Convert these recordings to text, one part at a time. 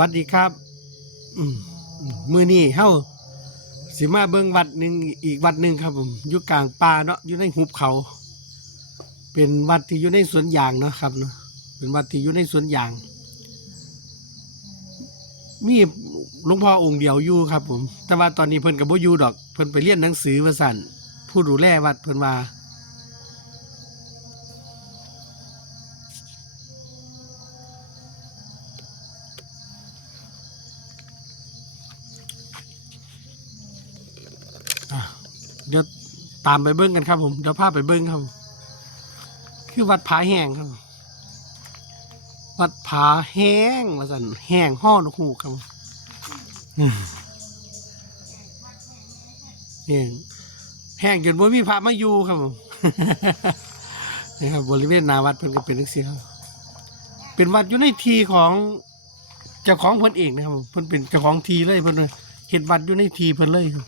วัสดีครับอืมอืมมือนี้เฮาสิมาเบิ่งวัดหนึ่งอีกวัดหนึ่งครับผมอยู่กลางป่าเนาะอยู่ในหุบเขา เป็นวัดที่อยู่ในสวนยางเนาะครับเนาะเป็นวัดที่อยู่ในสวนยาง มีหลวงพ่อองค์เดียวอยู่ครับ ผม แต่ว่าตอนนี้เพิ่นกับบ่อยู่ดอก เพิ่นไปเรียนหนังสือว่าสั่นผู้ดูแลวัดเพิ่นว่า ตามไปเบิ้งกันครับ ผมเดี๋ยวพาไปเบิ้งครับ คือวัดผาแห้งครับ วัดผาแห้งมาสั่นแห้งห่อนกหูกครับผมอืมแห้งแห้งจนว่ามีพระมาอยู่ครับผมนี่ครับ บริเวณหนาวัดเพิ่นก็เป็นทังซี่ครับเป็นวัดอยู่ในทีของเจ้าของเพิ่นเองนะครับผมเพิ่นเป็นเจ้าของทีเลยเพิ่นเลยเห็ดวัดอยู่ในทีเพิ่นเลยครับ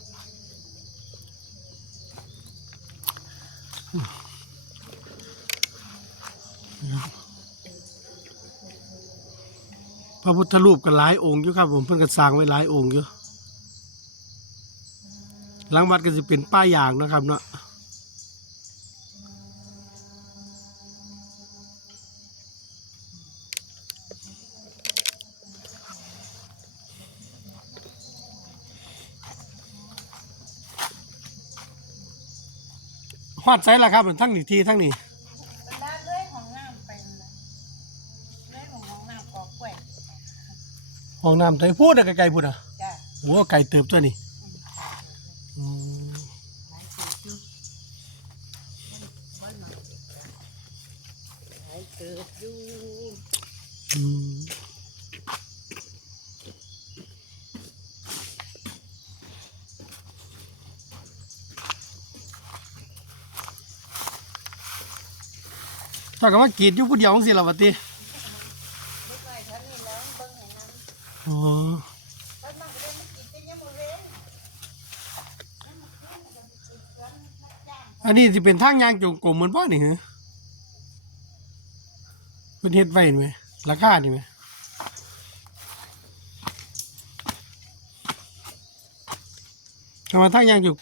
พระพุทธรูปกันหลายองค์อยู่ครับผมเพิ่นก็สร้างไว้หลายองค์อยู่หลังวัดก็จะเป็นป้ายยางนะครับเนาะฮอดไซล่ะครับทั้งนี้ทีทั้งนี้ด้านเลื่อยของน้ำเป็นเลื่อยของน้ำกอกล้วย ห้องน้ำไทยพูดอะไกลๆพูดอะจ้ะโอ้ไก่เติบตัวนี่อืมหลายปีอยู่บ้านหน่อยหลายเกิดอยู่อืมเจ้าก็ว่ากรีดอยู่ผู้เดียวของสิล่ะวะติ เล็กน้อยเท่านี้แล้วเบิ่งให้น้ำ อ๋อ บ้านมันก็ได้มากินแต่ยังบ่เว้น อันนี้ที่เป็นทางยางจงกรมเหมือนบ่นี่เหรอเป็นเฮ็ดไว้เห็นไหมราคาดีไหมทำไมทางยางอยู่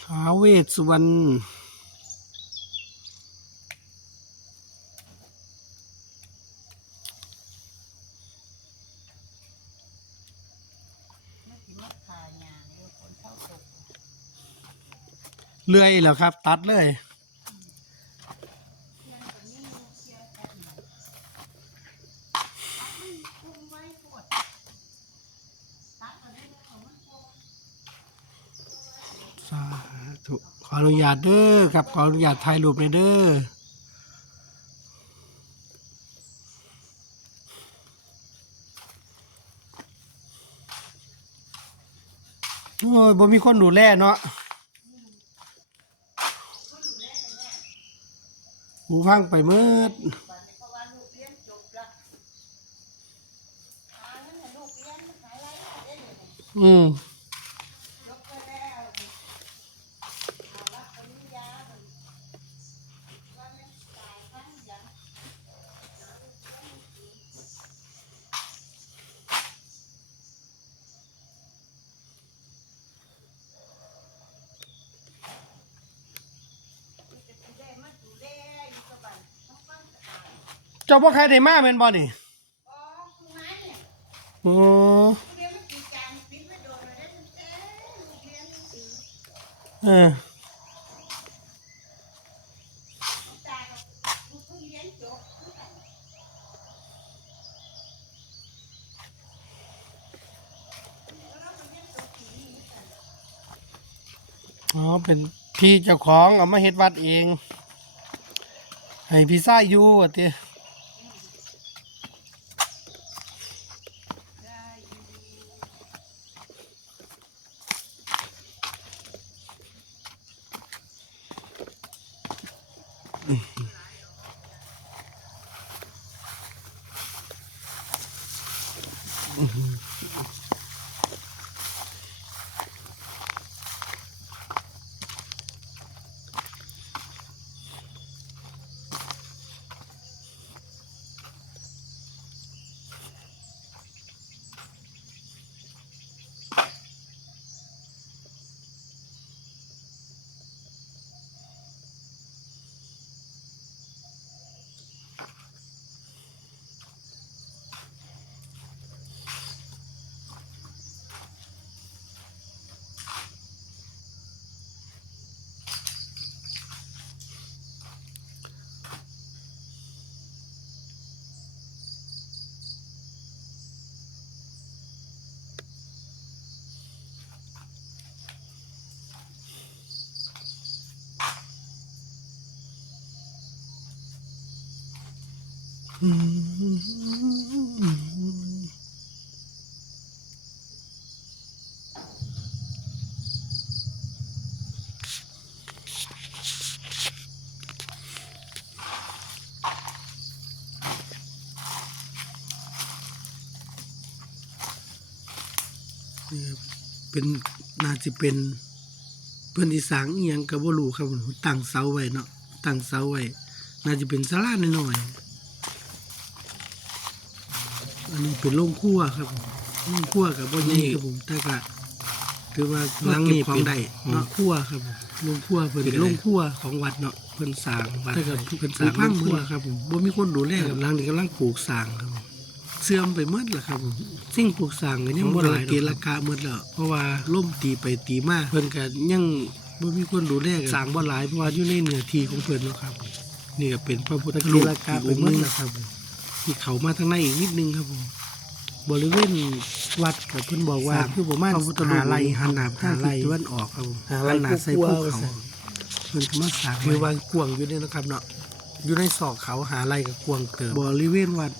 ท้าวเวสสุวรรณ ไม่กินมะขามหญ้า เลื่อยเหรอครับ ตัดเลยคุมไว้ปวดตัดเอาได้แล้วมันปวดสาธุขออนุญาตเด้อครับ ขออนุญาตถ่ายรูปเลยเด้อ โอ้ยบ่มีคนดูแลเนาะหูพังไปมืดอืมนี้เพราะว่าลูกเรียนจบละหาเงินให้ลูกเรียนหาอะไรได้เลยเนี่ย อืม ยกไปแล้วเอาละปริญญาบัดนี้ว่าแม่นจ่ายพันหยัง ได้มาดูแลอยู่กับบ้านน้องฟังสะอาด เจ้าบ่ใครได้มาแม่นบ่นี่อ๋อคุณไม้เนี่ยอ๋อคุณเรียนมากี่จานปิดไว้โดนเลยได้ตั้งแต่ลูกเรียนหนังสือเออน้องตากับลูกเพิ่งเรียนจบคือกันแล้วเราก็เรียนจบปีนี้เหมือนกันอ๋อเป็นพี่เจ้าของเอามาเฮ็ดวัดเอง ให้พี่ซ่าอยู่ว่าติไ Mm-hmm. เป็นน่าจะเป็นเพื่อนที่สางอียงกับว่ารูครับผมตั้งเสาไว้เนาะตั้งเสาไว้น่าจะเป็นศาลาหน่อยๆ อันนี้เป็นโรงครัวครับผมโรงครัวกับบ่ใหญ่ครับผมแต่ก็ถือว่าหลังนี้ของได้เนาะครัวครับผมโรงครัวเพิ่นเป็นโรงครัวของวัดเนาะเพิ่นสร้างวัดแต่ก็เพิ่นสร้างโรงครัวครับผมบ่มีคนดูแลครับหลังนี้กำลังปลูกสร้างครับผมเสื่อมไปหมดแล้วครับผมสิ่งปลูกสร้างก็ยังบ่หลายเกละกะหมดแล้วเพราะว่าล่มตีไปตีมาเพิ่นก็ยังบ่มีคนดูแลกันสร้างบ่หลายเพราะว่าอยู่ในเนื้อที่ของเพิ่นเนาะครับ นี่ก็เป็นพระพุทธรูปกะไปหมดแล้วครับผม ที่เขามาทางในอีกนิดนึงครับผมบริเวณวัดกับเพิ่นบอกว่าคือประมาณหาไร่หันหน้าทางทิศตะวันออกครับผมหาไร่หันหน้าใส่ภูกลัวๆเขาว่าซั่นเพิ่นก็มาสร้างคือว่ากวางอยู่เนี่ยนะครับเนาะอยู่ในซอกเขาหาไร่กับกวางเติบบริเวณวัด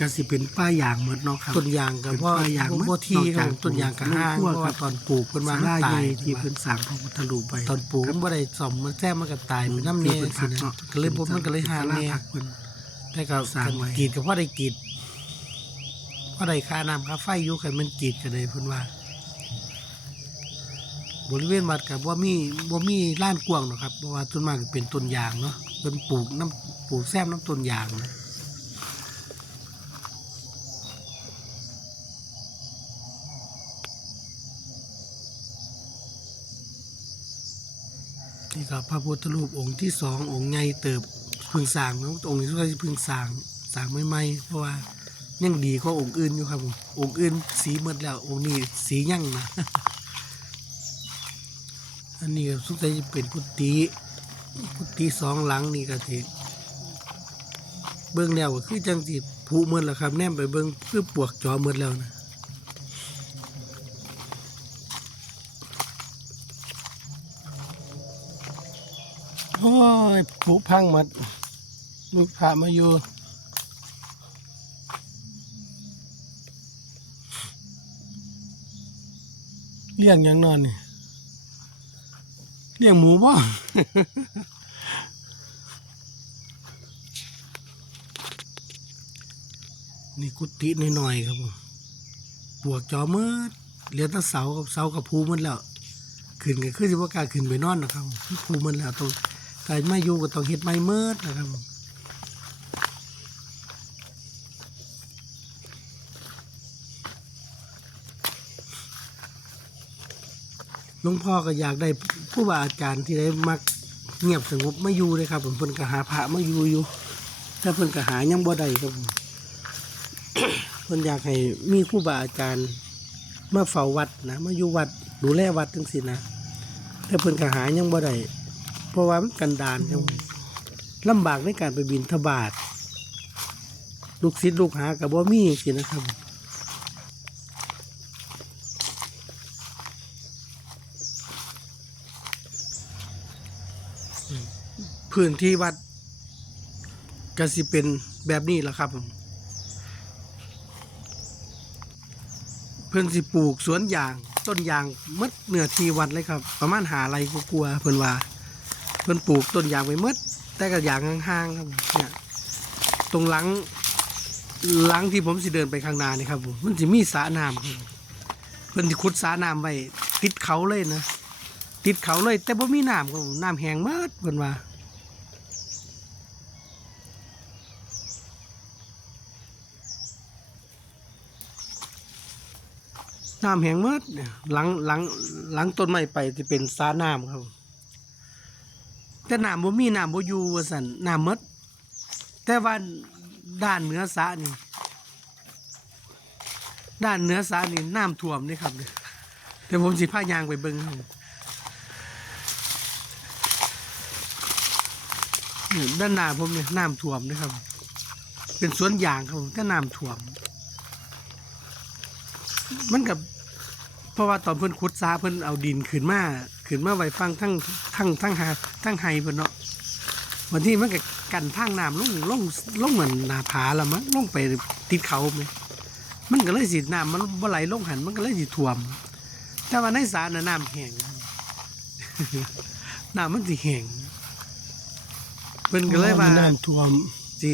ก็สิเป็นป้ายางหมดเนาะครับต้นยางกับเป็นว่าป้ายางหมดบ่ที่นอกครัจาบกต้นยางกับห้างปลูกเพราะว่าตอนปลูกเพิ่นว่าศาลามันตายใหญ่ที่ที่เพิ่เพิ่นนสร้างพระพุทธรูปไปตอนปลูกมันบ่ได้ซ่อมมันแท้มันก็ตายไปน้ำที่แน่เพิ่นพัสิกนะเนาะก็เลยบ่มันก็เลยหาศาลาแน่พักเพิ่น แต่ก็สร้างไว้ กรีดก็พอได้กรีดพอได้ค่าน้ำค่าไฟอยู่กันมันกรีดก็ได้เพิ่นว่า บริเวณวัดกับว่ามีว่ามีล้านกว้างหรอกครับเพราะว่าต้นมากเป็นต้นยางเนาะเป็นปลูกน้ำปลูกแซมน้ำต้นยางนะนี่ครับพระพุทธรูปองค์ที่สององค์ใหญ่เติบเพึ่งสร้างนาะองค์นี้ก็เพึ่งสร้างสร้างใหม่ๆเพราะว่ายังดีกว่าองค์อื่นอยู่ครับผมองค์อื่นสีหมดแล้วองค์นี้สียังนะอันนี้ก็สงสัยจะเป็นพุทธิพุทธิสองหลังนี่ก็สิเบื้องแล้วก็คือจังสิผูเมื่อแล้วครับ แนมไปเบื้องคือปวกจอเมื่อแล้วนะโอ้ยผุพังหมด ลูกพระมาอยู่เลี้ยงยังนอนนี่เลี้ยงหมูบ่นี่กุฏิหน่อยๆครับผมปวกจอมืดเหลือแต่เสากับเสากับภูมันแล้ว ขึ้นก็คือสิว่ากล้าขึ้นไปนอนนะครับภูมันแล้วต้องการไม่อยู่ก็ต้องเฮ็ดไม้เมิดนะครับ หลวงพ่อก็อยากได้ผู้บาอาจารย์ที่ได้มักเงียบสงบมาอยู่เลยครับ ผมเพิ่นก็หาพระมาอยู่อยู่แต่เพิ่นก็หายังบ่ได้ครับผมเพิ่นอยากให้มีครูบาอาจารย์มาเฝ้าวัดนะมาอยู่วัดดูแลวัดจังซี่นะแต่เพิ่นก็หายังบ่ได้เพราะว่ามันกันดานครับลำบากในการไปบินทบาทลูกศิษย์ลูกหากับบ่มีสินะครับ พื้นที่วัดก็สิเป็นแบบนี้แหละครับผมเพิ่อนสิปลูกสวนยางต้นยางมดเนื้อทีวัดเลยครับ ประมาณหาอะไรก็กลัวเพิ่อนว่าเพิ่อนปลูกต้นยางไปหมดแต่ก็ยางห่างๆครับเนี่ยตรงหลังหลังที่ผมสิเดินไปข้างหน้านี่ครับผมมันสิมีสระน้ำเพิ่อนสิขุดสระน้ำไว้ติดเขาเลยนะ ติดเขาเลย แต่บ่มีน้ำครับผมน้ำแห้งหมดเพิ่นว่าน้ำแห้งหมดเนี่ยหลังหลังหลังต้นไม้ไปจะเป็นสาน้ำครับ แต่น้ำบ่มีน้ำบ่อยู่ว่าซั่นน้ำหมดแต่ว่าด้านเหนือสระนี่ ด้านเหนือสระนี่น้ำท่วมนี่ครับเนี่ยแต่ผมสิพายางไปเบิ่งครับ นี่ยด้านหน้าผมเนี่ยน้ำท่วมนะครับ เป็นสวนยางครับผมแต่น้ำท่วม มันกับเพราะว่าตอนเพิ่นขุดซาเพิ่นเอาดินขึ้นมาขึ้นมาไว้ฟังทั้งทั้งทั้งหาทั้งไฮเพิ่นเนาะวันที่มันก็กันทางน้ำลงลงลงเหมือนหนาผาละมั้งลงไปติดเขาไหมมันก็เลยสิน้ำมันบ่ไหลลงหันมันก็เลยสิท่วม แต่ว่าในสรน่ะน้ำแห้งน้ำมันสิแห้ง พิ่นก็เลยว่าน้ำท่วมสิ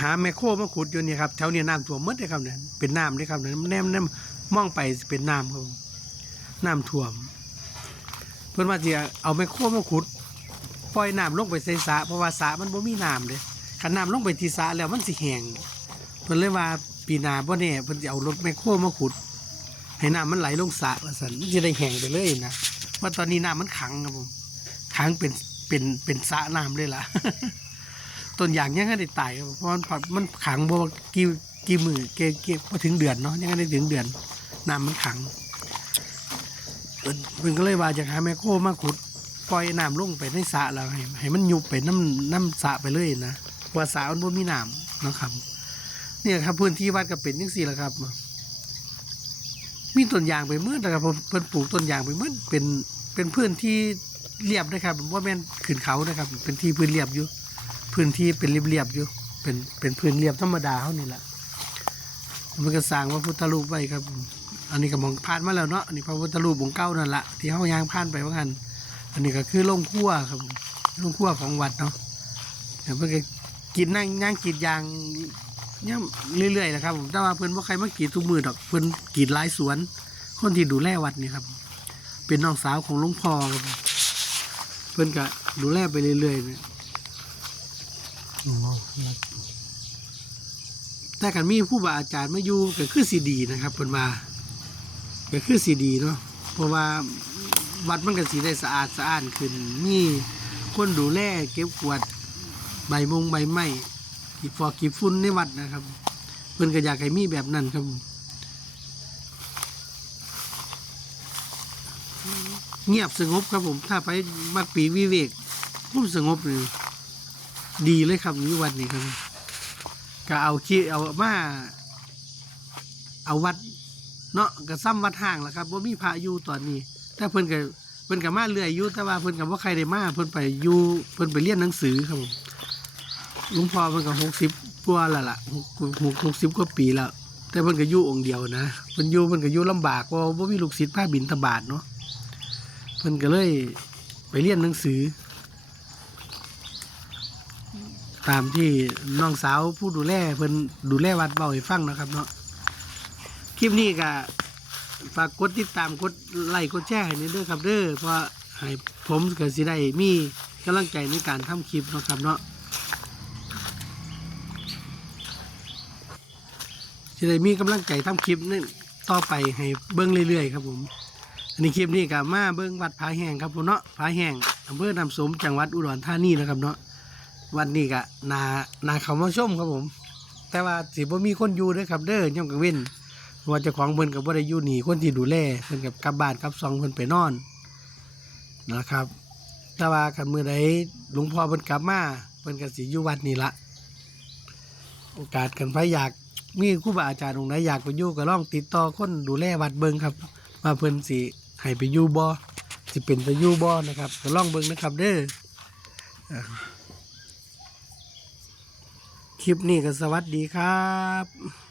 หาแมคโครมาขุดอยู่นี่ครับแถวเนี้น้ำท่วมหมดเลยครับเนี่ยเป็นน้ำเลยครับเนี่ยแนมแนมมองไปสิเป็นน้ำครับผมน้ำท่วม เพิ่นว่าจะเอาแมคโครมาขุดปล่อยน้ำลงไปใส่สระเพราะว่าสระมันบ่มีน้ำเลยขันน้ำลงไปที่สระแล้วมันสิแห้งเพิ่นเลยว่าปีหน้าบ่แน่เพิ่นจะเอารถแมคโครมาขุด ให้น้ำมันไหลลงสระว่าซั่นมันจะได้แห้งไปเลยนะว่าตอนนี้น้ำมันขังครับผมขังเป็น เป็นเป็นสระน้ำเลยล่ะ ต้นยางยังไม่ได้ตายเพราะมันมันขังบ่ว่ากี่กี่มือเกเกพอถึงเดือนเนาะยังไม่ได้ถึงเดือนน้ำมันขังเพิ่นเพิ่นก็เลยว่าจะหาแมคโครมาขุดปล่อยน้ำลงไปในสระแล้วให้ให้มันยุบไปน้ำน้ำสระไปเลยนะว่าสระมันบ่มีน้ำนะครับเนี่ยครับพื้นที่วัดก็เป็นยังสี่ละครับ มีต้นยางไปเมื่อนะครับเพิ่นปลูกต้นยางไปเมื่อเป็นเป็นพื้นที่ เรียบนะครับว่าแม่นขึ้นเขานะครับ เป็นที่พื้นเรียบอยู่ พื้นที่เป็นเรียบๆอยู่ เป็นเป็นพื้นเรียบธรรมดาเขานี่แหละมันก็สร้างพระพุทธรูปไว้ครับ อันนี้ก็มองผ่านมาแล้วเนาะอันนี้พระพุทธรูปองค์เก้านั่นแหละที่เขายางผ่านไปว่ากันอันนี้ก็คือโรงครัวครับผมโรงครัวของวัดเนาะเดี๋ยวเพิ่นก็กินนั่งย่างกรีดยางย่างเรื่อยๆนะครับผมแต่ว่าเพิ่อนบ่าใครมากรีดทุกมือดอกเพิ่อนกรีดหลายสวน คนที่ดูแลวัดนี่ครับ เป็นน้องสาวของหลวงพ่อครับ พิ่นก็ดูแลไปเรื่อยๆเนี่ยแต่กันมีผู้บาอาจารย์มาอยู่ก็คือสีดีนะครับเพิ่นมาก็คือสีดีเนาะเพราะว่าวัดมันก็สีได้สะอาดสะอ้านขึ้นมีคนดูแลเก็บกวาดใบมงใบไม้กีฟอกกีฟุ้นในวัดนะครับเพิ่นก็อยากให้มีแบบนั้นครับ เงียบสงบครับผม ถ้าไปมักปีวิเวกพุ่มสงบเลยดีเลยครับนี่วัดนี้ครับก็เอาขี้เอามาเอาวัดเนาะก็ซ้ำวัดห่างแหละครับว่ามีพระอยู่ตอนนี้แต่เพิ่นก็เพิ่นก็มาเรื่อยอยู่แต่ว่าเพิ่นก็บ่ใครได้มาเพิ่นไปอยู่เพิ่นไปเรียนหนังสือครับผมลวงพ่อเพิ่นก็หกสิบกว่าแล้วล่ะหกหกหกสิบกว่าปีแล้วแต่เพิ่นก็อยู่องค์เดียวนะเพิ่นอยู่เพิ่นก็อยู่ลำบากเพราะว่ามีลูกศิษย์พาบินทบาทเนาะ เพิ่นก็เลยไปเรียนหนังสือ ตามที่น้องสาวผู้ดูแลเพิ่นดูแลวัดเบาให้ฟังนะครับเนาะคลิปนี้ก็ฝากกดติดตามกดไลค์กดแชร์ให้นี่ด้วยครับเด้อเพราะให้ผมก็สิได้มีกำลังใจในการทำคลิปนะครับเนาะสิได้มีกำลังใจทำคลิปนี่ต่อไปให้เบิ้งเรื่อยๆครับผม อันนี้คลิปนี้ก็มาเบิ้งวัดผาแห้งครับผมเนาะผาแห้งอำเภอนำสมจังหวัดอุดรธานีนะครับเนาะวันนี้ก็นานาเขามาชมครับผม แต่ว่าสิบ่มีคนอยู่ด้วยครับ เด้อย่ำกังเว้นว่าเจ้าของเพิ่นกับบ่ได้อยู่นี่คนที่ดูแลเพิ่นกับกลับบ้านกลับซองเพิ่นไปนอนนะครับ แต่ว่ากันมื้อใดหลวงพ่อเพิ่นกลับมาเพิ่นก็สิอยู่วัดนี่ละโอกาสกันไปอยากมีครูบาอาจารย์องค์ไหนอยากไปอยู่ก็ลองติดต่อคนดูแลวัดเบิ่งครับว่าเพิ่นสิ ให้ไปอยู่บ่สิเป็นไปอยู่บ่นะครับก็ลองเบิ่งนะครับเด้อคลิปนี้ก็สวัสดีครับ